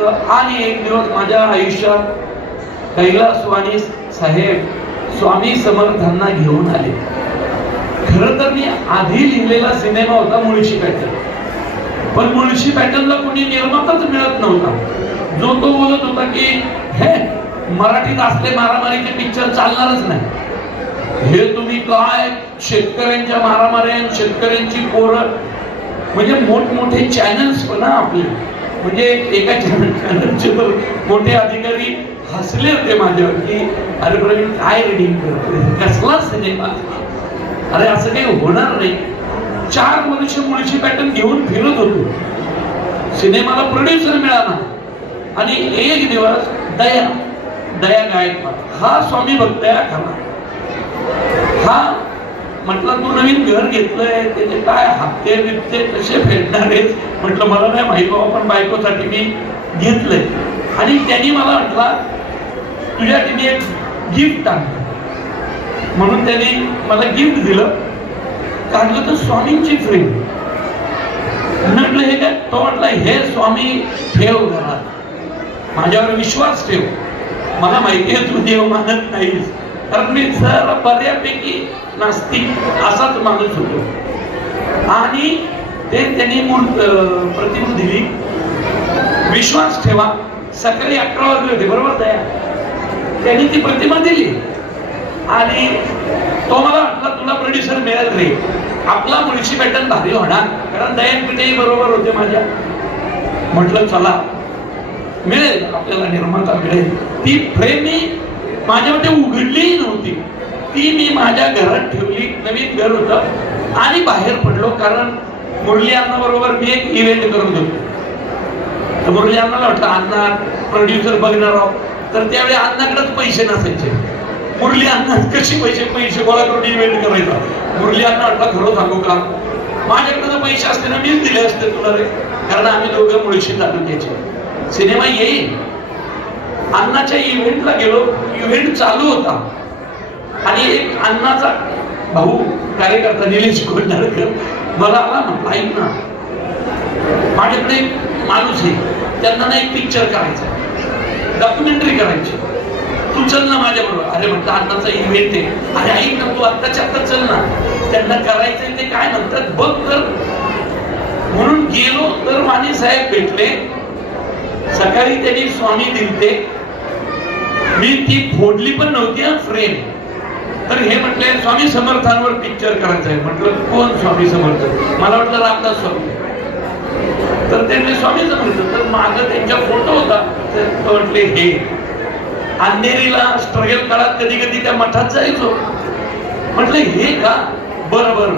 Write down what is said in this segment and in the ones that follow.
होतं आणि एक दिवस माझ्या आयुष्यात कैलासवाणी साहेब स्वामी समर्थांना घेऊन आले. खरं तर मी आधी लिहिलेला सिनेमा होता मुळशी पॅटर्न, पण मुळशी पॅटर्नला कोणी निर्माताच मिळत नव्हता. जो तो बोलत होता की हे मराठीत असले मारामारीचे पिक्चर चालणारच नाही. हे तुम्ही काय शेतकऱ्यांच्या मारामाऱ्या, शेतकऱ्यांची पोरं, म्हणजे मोठमोठे चॅनल्स पण आपले, म्हणजे एका चॅनलचे तर मोठे अधिकारी हसले होते माझ्यावर की अरे प्रवीण काय रिडिंग करतोय, कसला सिनेमा, अरे असं काही होणार नाही. 4 वर्ष मुळशी पॅटर्न घेऊन फिरत होतो, सिनेमाला प्रोड्युसर मिळाला. आणि एक दिवस दया गायकवाड हा स्वामी भक्त आहे खरा, हा म्हटलं तू नवीन घर घेतलंय, त्याचे काय हप्ते बिप्ते कसे फेडणार आहेत. म्हटलं मला नाही माहिती बाबा, पण बायकोसाठी मी घेतलंय. आणि त्यांनी मला म्हटलं तुझ्यासाठी मी एक गिफ्ट आणलं, म्हणून त्यांनी मला गिफ्ट दिलं. काढलं तर स्वामींची फ्रेम. म्हटलं हे काय, तो म्हटलं हे स्वामी ठेव घरात, माझ्यावर विश्वास ठेव. मला माहिती आहे तू देव मानत नाहीस, कारण मी जरा बऱ्यापैकी नास्तिक असाच माणूस होतो. आणि ते त्यांनी प्रतिमा दिली, विश्वास ठेवा. सकाळी 11 वाजले होते बरोबर दया, त्यांनी ती प्रतिमा दिली. आणि तो मला म्हटला तुला प्रोड्युसर मिळेल रे, आपला मुळशी पॅटर्न भारी होणार, कारण दयान पिठेही बरोबर होते माझ्या. म्हटलं चला मिळेल आपल्याला, निर्माता मिळेल. ती फ्रेम मी माझ्यामध्ये उघडलीही नव्हती, ती मी माझ्या घरात ठेवली. नवीन घर होतं आणि बाहेर पडलो, कारण मुरली अण्णा बरोबर मी एक इव्हेंट करत होतो. तर मुरली अण्णाला वाटलं अण्णा प्रोड्युसर बघणार आहोत, तर त्यावेळी अण्णाकडेच पैसे नसायचे. मुरली अण्णा कशी पैसे गोळा करून इव्हेंट करायचा. मुरली अण्णा वाटला खरं सांगू का, माझ्याकडे जर पैसे असते ना मीच दिले असते तुला रे, कारण आम्ही दोघं मुळशी तालुक्याचे. सिनेमा येईल. अण्णाच्या इव्हेंटला गेलो, इव्हेंट चालू होता आणि एक अण्णाचा भाऊ कार्यकर्ता निलेश कोंढाळकर मला आला, म्हटलं ऐक ना माझ्याकडे एक माणूस आहे, त्यांना ना एक पिक्चर करायचा, डॉक्युमेंटरी करायची, तू चल ना माझ्या बरोबर. अरे म्हटलं अण्णाचा इव्हेंट आहे. अरे ऐक ना तू आत्ताच्या आत्ता चल ना, त्यांना करायचंय ते काय म्हणतात बघ तर. म्हणून गेलो तर माने साहेब भेटले. सकाळी त्यांनी स्वामी दिलते, मी ती फोडली पण नव्हती फ्रेम. तर हे म्हटले स्वामी समर्थांवर पिक्चर करायचं आहे. म्हटलं कोण स्वामी समर्थ, मला वाटलं रामदास स्वामी. तर त्यांनी स्वामी समर्थ, तर माझा त्यांचा फोटो होता. तर म्हटले हे अंधेरीला स्ट्रगल काळात कधी कधी त्या मठात जायचो. म्हटलं हे का, बरं बरं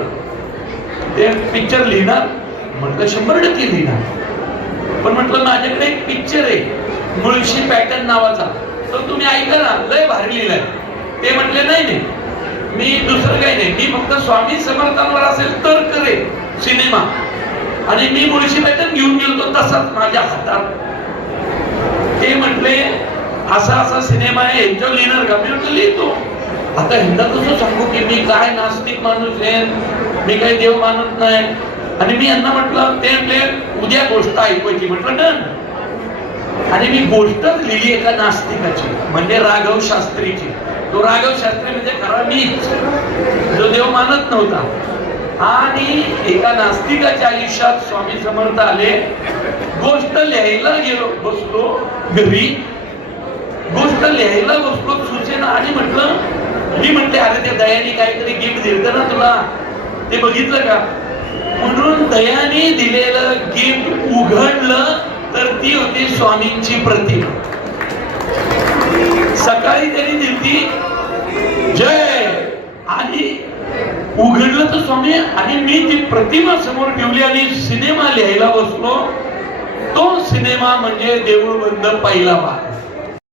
ते पिक्चर लिहिणार. म्हटलं 100% लिहिणार, पण म्हटलं माझ्याकडे एक पिक्चर आहे मुळशी पॅटर्न नावाचा, तर तुम्ही ऐका ना, लय भारी लिहिलाय. ते म्हटले नाही नाही मी दुसरं काही नाही, मी फक्त स्वामी समर्थांवर असेल तर करे सिनेमा. आणि मी मुळशी पॅटर्न घेऊन गेलो तसाच माझ्या हातात. ते म्हटले असा असा सिनेमा आहे, यांच्यावर लिहिणार का. मी म्हटलं लिहितो. आता ह्यांना कसं सांगू की मी काय नास्तिक माणूस आहे, मी काही देव मानत नाही. आणि मी यांना म्हटलं, ते म्हटले उद्या गोष्ट ऐकवायची. म्हटलं डन. आणि मी गोष्टच लिहिली एका नास्तिकाची, म्हणजे राघव शास्त्रीची. तो राघव शास्त्री म्हणजे खरा मीच, जो देव मानत नव्हता. आणि एका नास्तिकाच्या आयुष्यात स्वामी समर्थ आले. गोष्ट लिहायला गेलो, बसलो घरी, गोष्ट लिहायला बसलो सूचना. आणि मी म्हटले अरे त्या दयाने काहीतरी गिफ्ट दिलं ना तुला, ते बघितलं का. म्हणून दयाने दिलेलं गिफ्ट उघडलं तर ती होती स्वामींची प्रतिमा. सकाळी त्यांनी दिली जय, आणि उघडलं तर स्वामी. आणि मी ती प्रतिमा समोर ठेवली आणि सिनेमा लिहायला बसलो. तो सिनेमा म्हणजे देऊळ बंद पहिला भाग.